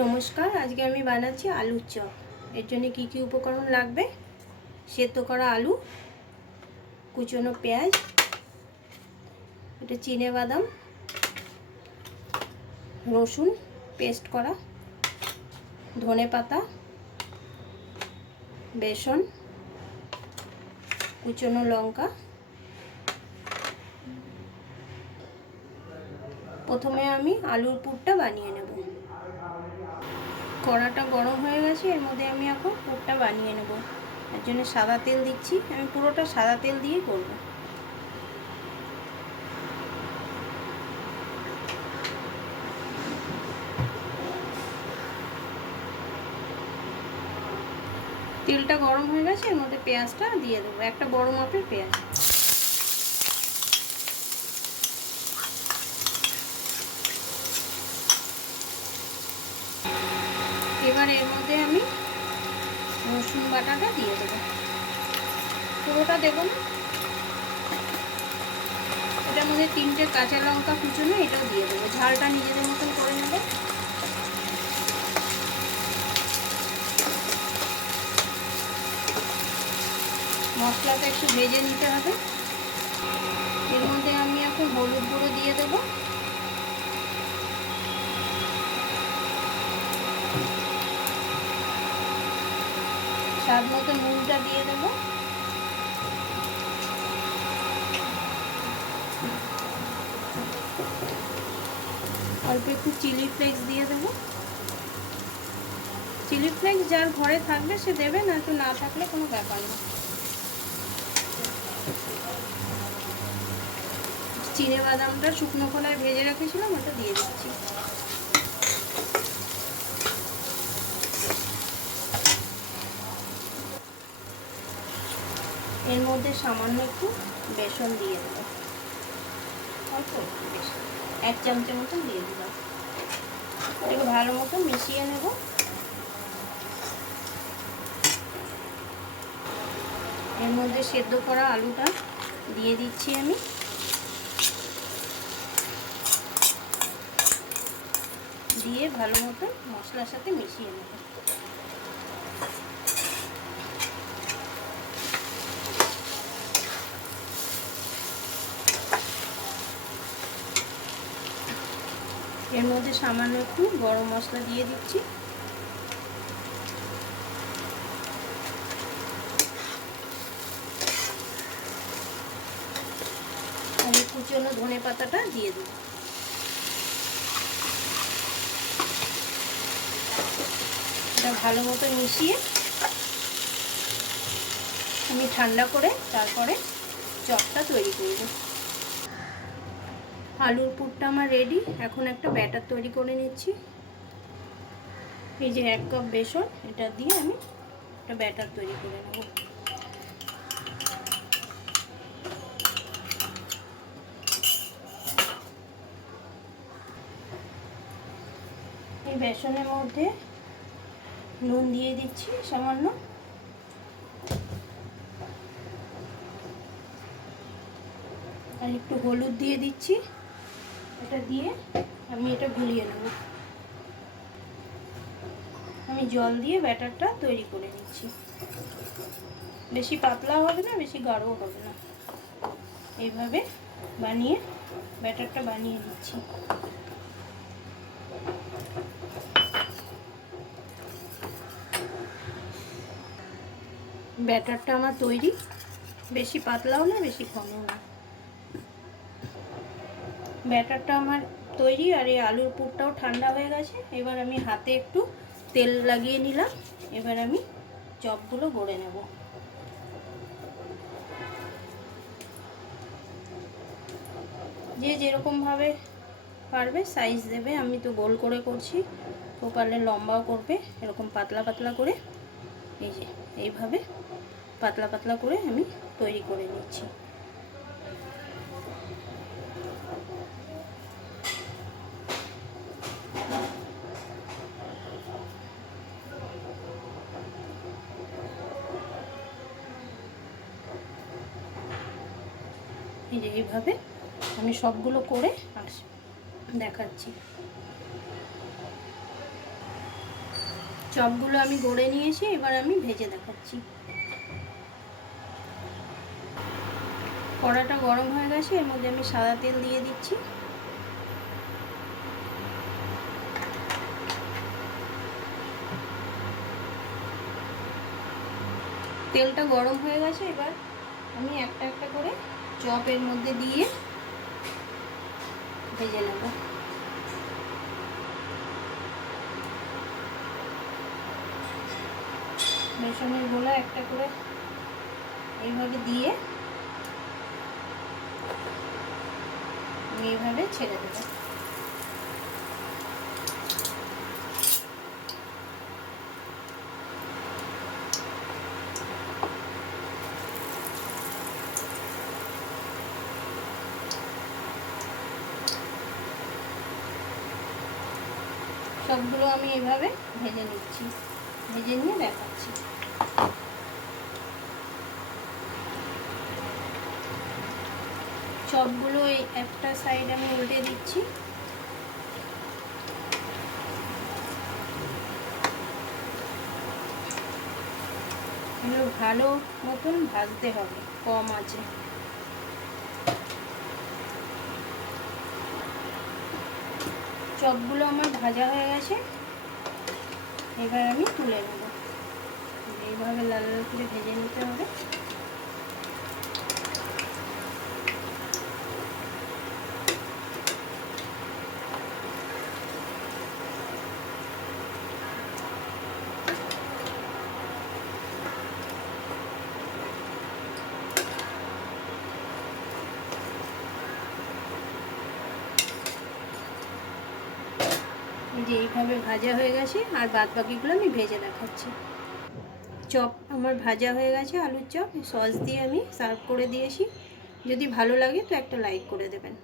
নমস্কার, আজকে আমি বানাচ্ছি আলুর চপ। এর জন্য কী কী উপকরণ লাগবে: সেদ্ধ করা আলু, কুচনো পেঁয়াজ, এটা চিনেবাদাম, রসুন পেস্ট করা, ধনেপাতা, বেসন, কুচনো লঙ্কা। প্রথমে আমি আলুর পুরটা বানিয়ে নেব। কড়াটা গরম হয়ে গেছে, এর মধ্যে আমি এখন পুরটা বানিয়ে নেব। এর জন্য সাদা তেল দিচ্ছি, আমি পুরোটা সাদা তেল দিয়েই করব। তেলটা গরম হয়ে গেছে, এর মধ্যে পেঁয়াজটা দিয়ে দেবো, একটা বড় মাপের পেঁয়াজ। এবার এর মধ্যে আমি রসুন বাটাটা দিয়ে দেবো, পুরোটা দেবো না। এটার মধ্যে 3টে কাঁচা লঙ্কা কুচনো, এটাও দিয়ে দেবো, ঝালটা নিজেদের মতন করে নেবো। মশলাটা একটু ভেজে নিতে হবে। এর মধ্যে আমি এখন হলুদ গুঁড়ো দিয়ে দেবো, স্বাদ মতো নুনটা দিয়ে দেবো, অল্প একটু চিলি ফ্লেক্স দিয়ে দেবো। চিলি ফ্লেক্স যার ঘরে থাকবে সে দেবে, না তো না থাকলে কোনো ব্যাপার না। চিনেবাদামটা শুকনো খোলায় ভেজে রেখেছিলাম, ওটা দিয়ে দিচ্ছি। এর মধ্যে সামান্য একটু বেসন দিয়ে দেবো, অল্প একটু বেসন, 1 চামচের মতন দিয়ে দিলাম। এটাকে ভালো মতো মিশিয়ে নেব। এর মধ্যে সেদ্ধ করা আলুটা দিয়ে দিচ্ছি আমি। দিয়ে ভালো মতো মশলার সাথে মিশিয়ে নেব। এর মধ্যে সামান্য একটু গরম মশলা দিয়ে দিচ্ছি। আর এই কুচনো ধনেপাতাটা দিয়ে দেব। এটা ভালো মতো মিশিয়ে আমি ঠান্ডা করে তারপরে চপটা তৈরি করব। আলুর পুরটা আমার রেডি। এখন একটা ব্যাটার তৈরি করে নিচ্ছি। এই যে 1 কাপ বেসন, এটা দিয়ে আমি একটা ব্যাটার তৈরি করে নেব। এই বেসনের মধ্যে নুন দিয়ে দিচ্ছি সামান্য, আর একটু হলুদ দিয়ে দিচ্ছি। এটা দিয়ে আমি এটা গুলিয়ে নেব। আমি জল দিয়ে ব্যাটারটা তৈরি করে নিচ্ছি। বেশি পাতলাও হবে না, বেশি গাঢ়ও হবে না। এইভাবে বানিয়ে ব্যাটারটা বানিয়ে নিচ্ছি। ব্যাটারটা আমার তৈরি, বেশি পাতলাও না বেশি ঘনও না। ব্যাটারটা আমার তৈরি, আর এই আলুর পুরটাও ঠান্ডা হয়ে গেছে। এবার আমি হাতে একটু তেল লাগিয়ে নিলাম। এবার আমি চপগুলো গড়ে নেব। যে যেরকমভাবে পারবে সাইজ দেবে। আমি তো গোল করে করছি, তো পারলে লম্বাও করবে। এরকম পাতলা পাতলা করে, এই যে এইভাবে পাতলা পাতলা করে আমি তৈরি করে নিচ্ছি। এই যে এইভাবে আমি সবগুলো করে দেখাচ্ছি। চপগুলো আমি গড়ে নিয়েছি, এবার আমি ভেজে দেখাচ্ছি। কড়াটা গরম হয়ে গেছে, এর মধ্যে আমি সাদা তেল দিয়ে দিচ্ছি। তেলটা গরম হয়ে গেছে, এবার আমি একটা একটা করে চপ এর মধ্যে দিয়ে ভেজে নেব। বেসনের গোলা একটা করে এইভাবে দিয়ে আমি এইভাবে ছেড়ে দেব। সবগুলো আমি এভাবে ভেজে নিচ্ছি, ভেজে নিয়ে দেখাচ্ছি। চপগুলো এই একটা সাইড আমি উল্টে দিচ্ছি। এগুলো ভালো মতন ভাজতে হবে কম আঁচে। চপগুলো আমার ভাজা হয়ে গেছে, এবার আমি তুলে নেব। এইভাবে লাল লাল করে ভেজে নিতে হবে। এই যে এইভাবে ভাজা হয়ে গেছে, আর বাদ বাকিগুলো আমি ভেজে দেখাচ্ছি। চপ আমার ভাজা হয়ে গেছে, আলুর চপ সস দিয়ে আমি সার্ভ করে দিয়েছি। যদি ভালো লাগে তো একটা লাইক করে দেবেন।